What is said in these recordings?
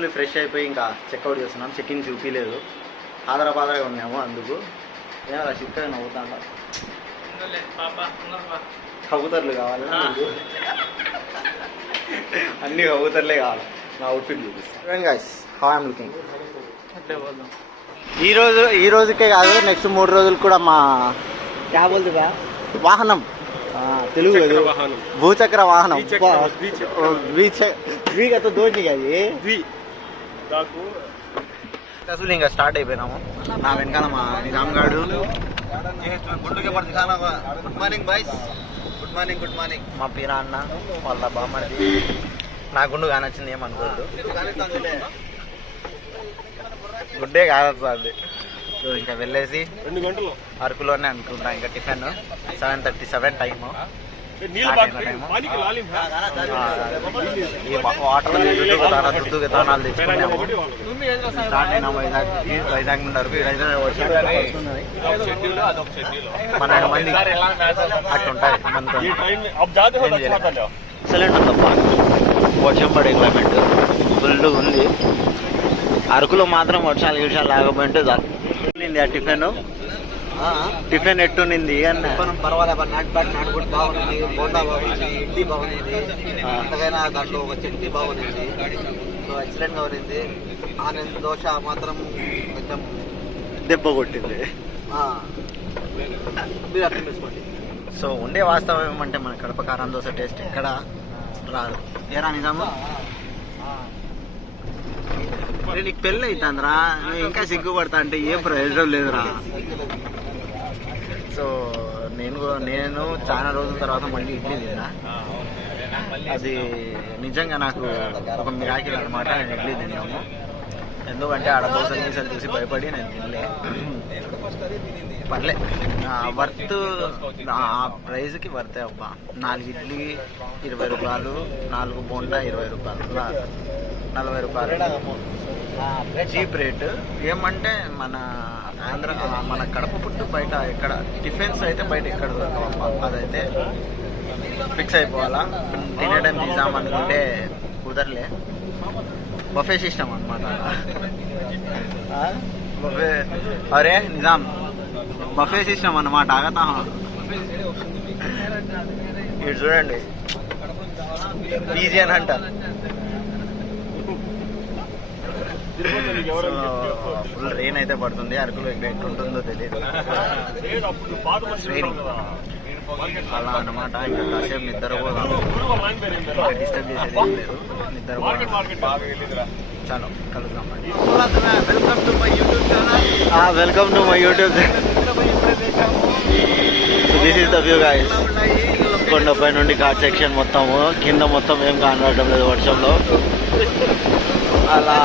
Successfully fresh అయిపోయి ఇంకా checkout చేస్తున్నాం. చెక్ ఇన్ చూపించలేదు, ఆదరపాదరగా ఉన్నాము. అందుకు ఏమరా చిక్కగా నవ్వుతాండ కబూతర్లు కావాలి, అన్ని కబూతర్లే కావాలి. నా అవుట్ఫిట్ చూపిస్తాను గైస్, హౌ ఐఎమ్ లుకింగ్. ఈ రోజుకే కాదు, నెక్స్ట్ 3 రోజులు కూడా మా క్యాబుల్దిగా వాహనం, తెలుగు భూచక్ర వాహనం అసలు ఇంకా స్టార్ట్ అయిపోయినాము. నా వెనకాల మా నిజాం గాడు, good morning boys, good morning good morning. మా పీరా అన్న వాళ్ళ బామ్మది. నా గుండు కానొచ్చింది, ఏమనుకోవద్దు, గుడ్డే కానొస్తుంది. ఇంకా వెళ్ళేసి 2 గంటలు అరకులోనే అనుకుంటా. ఇంకా టిఫిన్ 7:37 టైము. ఈ వాటర్ దుద్దుకు దానాలు తెచ్చుకున్నాము. స్టార్ట్ అయినా వైజాగ్ నుండి వరకు 12 మంది అట్టుంటాయి. ఎక్సలెంట్ ఉందప్ప, వర్షం పడే క్లైమేట్ ఫుల్ ఉంది. అరకులో మాత్రం వర్షాలు లేకపోయింటే చాలు. ఆ టిఫిన్ ఎట్టునింది అన్న పర్వాలేదు, నాటుబడి బాగుంది, బోండా బాగుంది, ఇడ్లీ బాగుంది, అంతకైనా దాంట్లో ఒక చట్నీ బాగుంది. సో ఎక్సలెంట్ గా ఉంది. ఆనంద్ దోశ మాత్రం కొంచెం దెబ్బ కొట్టింది. మీరు అర్థం చేసుకోండి. సో ఉండే వాస్తవం ఏమంటే మన కడప కారం దోశ టేస్ట్ ఎక్కడ రాదు. ఏరా నిజాము, నీకు పెళ్ళి అవుతుందిరా, నువ్వు ఇంకా సిగ్గుపడతా అంటే ఏం ప్రయోజనం లేదురా. సో నేను చాలా రోజుల తర్వాత మళ్ళీ ఇడ్లీ తిన్నా. అది నిజంగా నాకు ఒక మిరాకిల్ అనమాట. నేను ఇడ్లీ తిన్నాము, ఎందుకంటే ఆడ దోశలు గీసలు చూసి భయపడి నేను తినలే. పర్లే, వర్త్, ఆ ప్రైజ్కి వర్తే అబ్బా. 4 ఇడ్లీ 20 రూపాయలు, 4 బోండా 20 రూపాయలు, 40 రూపాయలు చీప్ రేట్. ఏమంటే మన మన కడప ఫుడ్ బయట ఎక్కడ, టిఫిన్స్ అయితే బయట ఎక్కడ దొరకవమ్మా. అదైతే ఫిక్స్ అయిపోవాలా. తినేయడం నిజాం అనుకుంటే కుదరలే. బఫే సిస్టమ్ అనమాట. బఫే అరే నిజాం బఫే సిస్టమ్ అన్నమాట. ఆగతా ఇటు చూడండి, పీజీ అని అంటారు. ఫుల్ రెయిన్ అయితే పడుతుంది. అరకులో ఇక్కడ ఎట్టుంటుందో తెలియదు, అలా అన్నమాట. ఇంకా కాసేపు నిద్ర పోదాం, డిస్టర్బ్ చేసేది ఏం లేదు, నిద్ర పోదాం. చలో కలుద్దాం. Welcome to my YouTube channel. Welcome to my YouTube channel. This is the view guys. కొండపై నుండి ఘాట్ సెక్షన్ మొత్తము, కింద మొత్తం ఏం కానరావడం లేదు వర్షంలో. అలా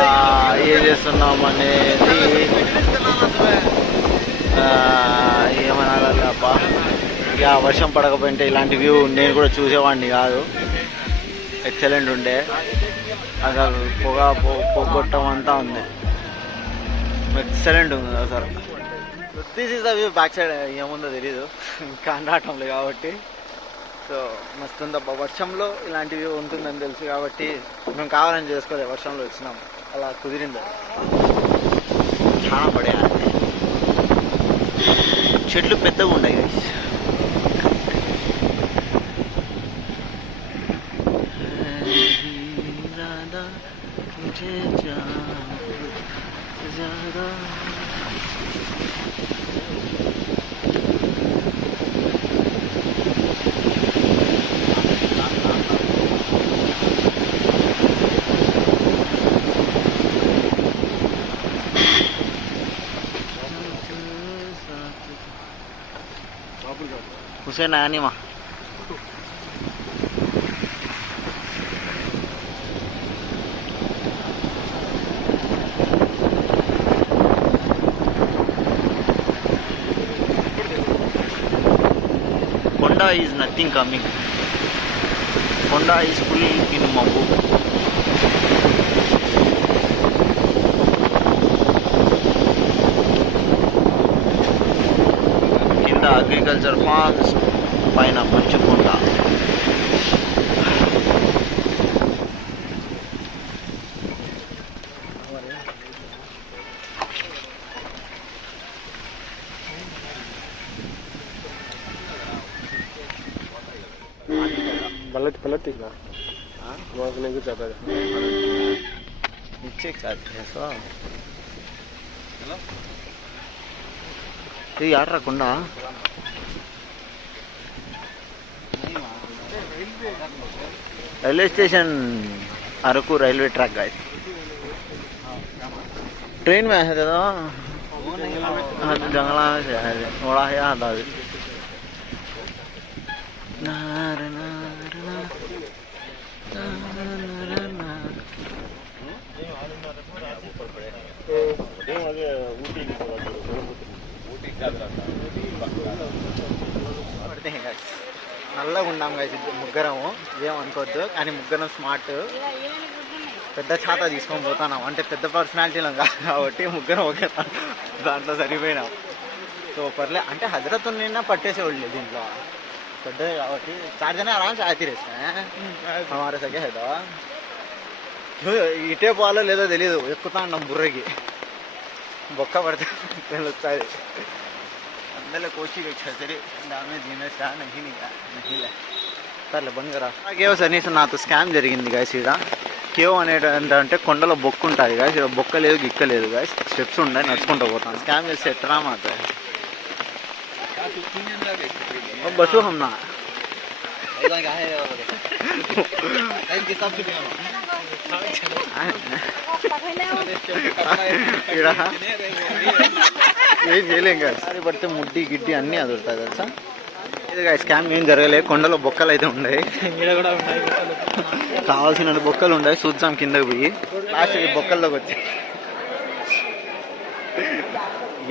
ఏం చేస్తున్నాం అనేది ఏమనాలబ్బా. ఇక వర్షం పడకపోయింటే ఇలాంటి వ్యూ నేను కూడా చూసేవాడిని కాదు. ఎక్సలెంట్ ఉండే, అసలు పొగొట్టం అంతా ఉంది, ఎక్సలెంట్ ఉంది అసలు. This is the view. Back side ఏముందో తెలీదు, కానరావటంలో కాబట్టి. సో మస్తు ఉందబ్బా. వర్షంలో ఇలాంటి వ్యూ ఉంటుందని తెలుసు కాబట్టి మేము కావాలని చేసుకోలేదు, వర్షంలో వచ్చినాం, అలా కుదిరింది. చాలా పడే చెట్లు పెద్దగా ఉన్నాయి guys. Husain ani mah. Konda is nothing coming. Konda is full in Mambu. Agriculture farms పైన మంచుకొండ. गलत थी ना मांगने को चाहता था नीचे एक साथ ऐसा ये यार रखुंडा railway station Araku railway track guys train में है दादा जंगला में से है थोड़ा है आधा పడితే నల్లగా ఉన్నాం గైస్ ముగ్గురము ఏమనుకోవద్దు కానీ ముగ్గురం స్మార్ట్ పెద్ద ఛాతా తీసుకొని పోతున్నాం అంటే పెద్ద పర్సనాలిటీలో కాదు కాబట్టి ముగ్గురం ఒకే దాంట్లో సరిపోయినాం సో పర్లే అంటే హజరత్ నిన్న పట్టేసేవాళ్ళు దీంట్లో పెద్దది కాబట్టి 4 जने आराम से आती रहते हैं हमारे सगे है तो ఇటే పోవాలో లేదో తెలీదు ఎక్కుతా ఉన్నాం బుర్రకి బొక్క పడితే తెలుస్తుంది अंदर कोशिश सरी डैमेज गिमेज नहीं नहीं సర్లే బంద్ కరా కేవ్ సర్నీస్ నాతో స్కామ్ జరిగింది గాయస్ ఇక్కడ కేవ్ అనేటంటే కొండలో బొక్క ఉంటుంది గాయస్ ఇక్కడ బొక్క లేదు గిక్క లేదు గాయస్ స్టెప్స్ ఉన్నాయి నడుచుకుంటూ పోతాను స్కామ్ చేస్తే ఎట్లా మాట బస్సు హమ్నా ఏం చేయలేం కదా సారి పడితే ముడ్డి గిడ్డి అన్నీ అదురుతాయి తెలుసా ఇది స్కామ్ ఏం జరగలేదు కొండలో బొక్కలు అయితే ఉన్నాయి కావాల్సిన బొక్కలు ఉన్నాయి చూద్దాం కిందకి పోయి లాస్ట్కి బొక్కల్లోకి వచ్చి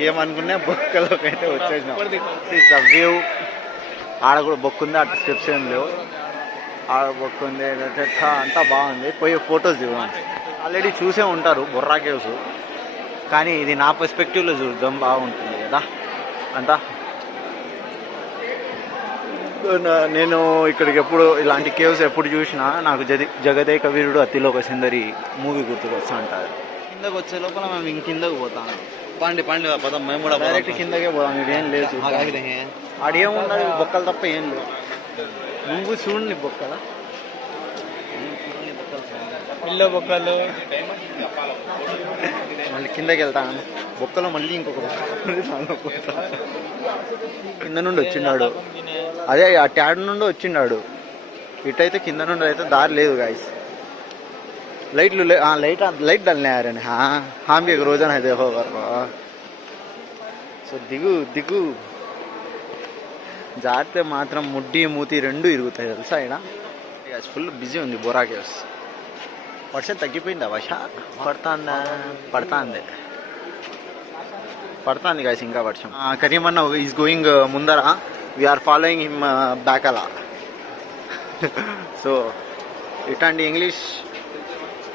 ఏమనుకున్నా బొక్కలోకి అయితే వచ్చేసినాం వ్యూ ఆడ కూడా బొక్క ఉంది అటు స్టెప్స్ ఏం లేవు ఆడ బొక్క ఉంది అంతా బాగుంది పోయి ఫొటోస్ దిగండి ఆల్రెడీ చూసే ఉంటారు బొర్రా కేవ్స్ కానీ ఇది నా పర్స్పెక్టివ్లో చూద్దాం బాగుంటుంది కదా అంతా నేను ఇక్కడికి ఎప్పుడు ఇలాంటి కేవ్స్ ఎప్పుడు చూసినా నాకు జగదేక వీరుడు అతిలోక సుందరి మూవీ గుర్తుకు వస్తూ ఉంటారు కిందకు వచ్చే లోపల మేము ఇంకిందకు పోతాము పాండి పదం మేము కూడా డైరెక్ట్ కిందకే పోదాం ఇది ఏం లేదు ఆడేముండదు బొక్కలు తప్ప ఏం లేవు నువ్వు చూడండి బొక్కల ఇల్లు బొక్కలు మళ్ళీ కిందకి వెళ్తాను బొక్కలో మళ్ళీ ఇంకొక కింద నుండి వచ్చిన్నాడు అదే ఆ ట్యాడ్ నుండి వచ్చిన్నాడు ఇటైతే కింద నుండి అయితే దారి లేదు గాయస్ లైట్లు లైట్ డల్నే ఆరని हाँ भी एक रोजाना है देखो సో దిగు జారితే మాత్రం ముడ్డి మూతి రెండు ఇరుగుతాయి తెలుసా ఇక్కడ ఫుల్ బిజీ ఉంది బొర్రా కేవ్స్ వర్షం తగ్గిపోయిందా పడుతుంది గాయస్ ఇంకా వర్షం కరీమన్న ఈజ్ గోయింగ్ ముందర వీఆర్ ఫాలోయింగ్ హిమ్ బ్యాక్ అలా సో ఇట్లాంటి ఇంగ్లీష్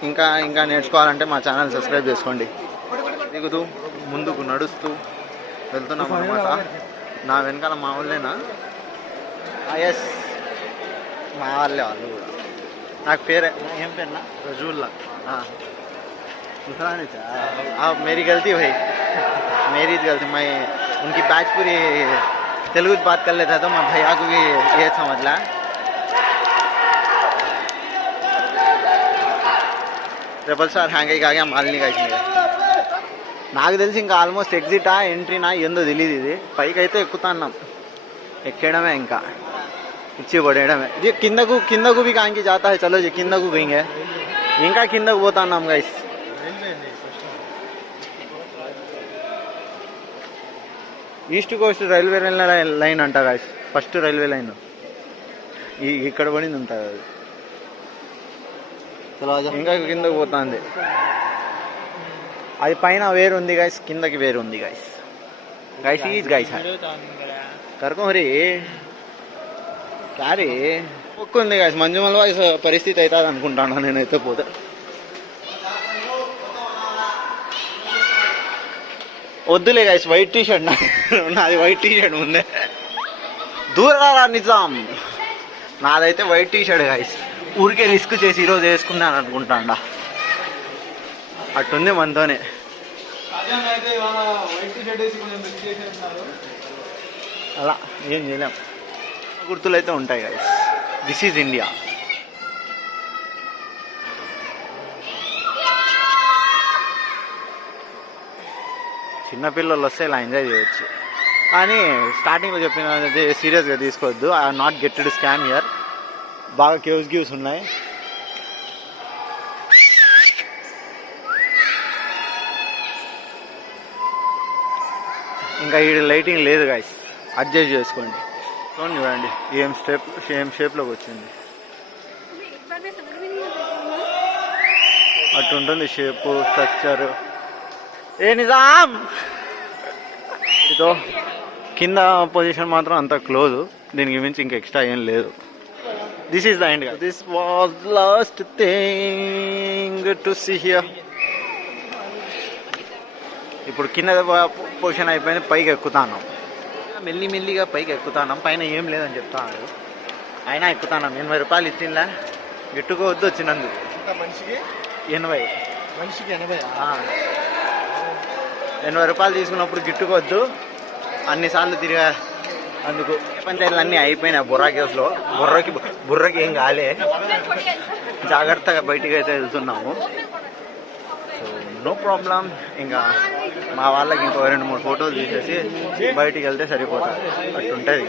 ఇంకా నేర్చుకోవాలంటే మా ఛానల్ సబ్స్క్రైబ్ చేసుకోండి దిగుతూ ముందుకు నడుస్తూ వెళ్తున్నాం అనమాట నా వెనకాల మా వాళ్ళేనా ఎస్ మా వాళ్ళే వాళ్ళు కూడా నాకు పేరే ఏం పేరునా रजूल्ला हाँ दूसरा नहीं था मेरी गलती भाई मेरी गलती मैं उनकी बैच पूरी तेलुगु बात कर लेता तो मैं भैया को भी ये समझ ला ट्रिपल स्टार హ్యాంగ్ అయ్యి కాగా మాలిని కాసి నాకు తెలిసి ఇంకా ఆల్మోస్ట్ ఎగ్జిటా ఎంట్రీనా ఏందో తెలియదు ఇది పైకి అయితే ఎక్కుతున్నాం ఎక్కడమే ఇంకా ఇచ్చి పడేయడమే ఇది కిందకు भी कहाँ की जाता है चलो जी కిందకు పోయింగే ఇంకా కిందకు పోతున్నాం guys east Coast railway line అంట గైస్ ఫస్ట్ రైల్వే లైన్ ఇక్కడ పడింది ఉంటుంది అది ఇంకా కిందకు పోతుంది అది పైన వేరు ఉంది గైస్ కిందకి వేరు ఉంది గైస్ ఈజ్ గైస్ కరకం హరి క్యారీ ఒక్కుంది గైస్ మంజుమల్ వాయిస్ పరిస్థితి అవుతుంది అనుకుంటాను నేనైతే పోతే వద్దులే గైస్ వైట్ టీ షర్ట్ నాది వైట్ టీ షర్ట్ ముందే దూరారా నిజాం నాదైతే వైట్ టీ షర్ట్ గైస్ ఊరికే రిస్క్ చేసి ఈరోజు వేసుకున్నాను అనుకుంటాండా అట్టుంది మనతోనే అలా ఏం చేయలేం గుర్తులు అయితే ఉంటాయి గైస్ దిస్ ఈజ్ ఇండియా చిన్నపిల్లలు వస్తే ఇలా ఎంజాయ్ చేయొచ్చు. కానీ స్టార్టింగ్లో చెప్పిన సీరియస్గా తీసుకోవద్దు. I not getted scam here. బాగా క్యూస్ ఉన్నాయి. ఇంకా ఈ లైటింగ్ లేదు గాయస్, అడ్జస్ట్ చేసుకోండి. చూడండి ఏం షేప్లోకి వచ్చింది. అటు ఉంటుంది షేపు, స్ట్రక్చర్. ఏ నిజాం ఇదో కింద పొజిషన్ మాత్రం అంత క్లోజ్. దీనికి మించి ఇంకా ఎక్స్ట్రా ఏం లేదు. This is the end. This was last thing to see here. ఇప్పుడు కింద పొజిషన్ అయిపోయింది, పైకి ఎక్కుతాను. మెల్లిగా పైకి ఎక్కుతాను. పైన ఏం లేదని చెప్తాను, అయినా ఎక్కుతాను. 80 రూపాయలు ఇచ్చిందా, గిట్టుకోవద్దు వచ్చినందుకు. మనిషికి 80. మనిషికి 80. 80 రూపాయలు తీసుకున్నప్పుడు గిట్టుకోవద్దు. అన్నిసార్లు తిరిగా అందుకు. పంచాయతీలు అన్నీ అయిపోయినాయి బుర్రా కేసులో. బుర్రకి ఏం కాలే. జాగ్రత్తగా బయటికి అయితే వెళ్తున్నాము. So no problem. ఇంకా మా వాళ్ళకి ఇంకో 2-3 ఫోటోలు తీసేసి బయటికి వెళ్తే సరిపోతుంది. అట్టుంటుంది.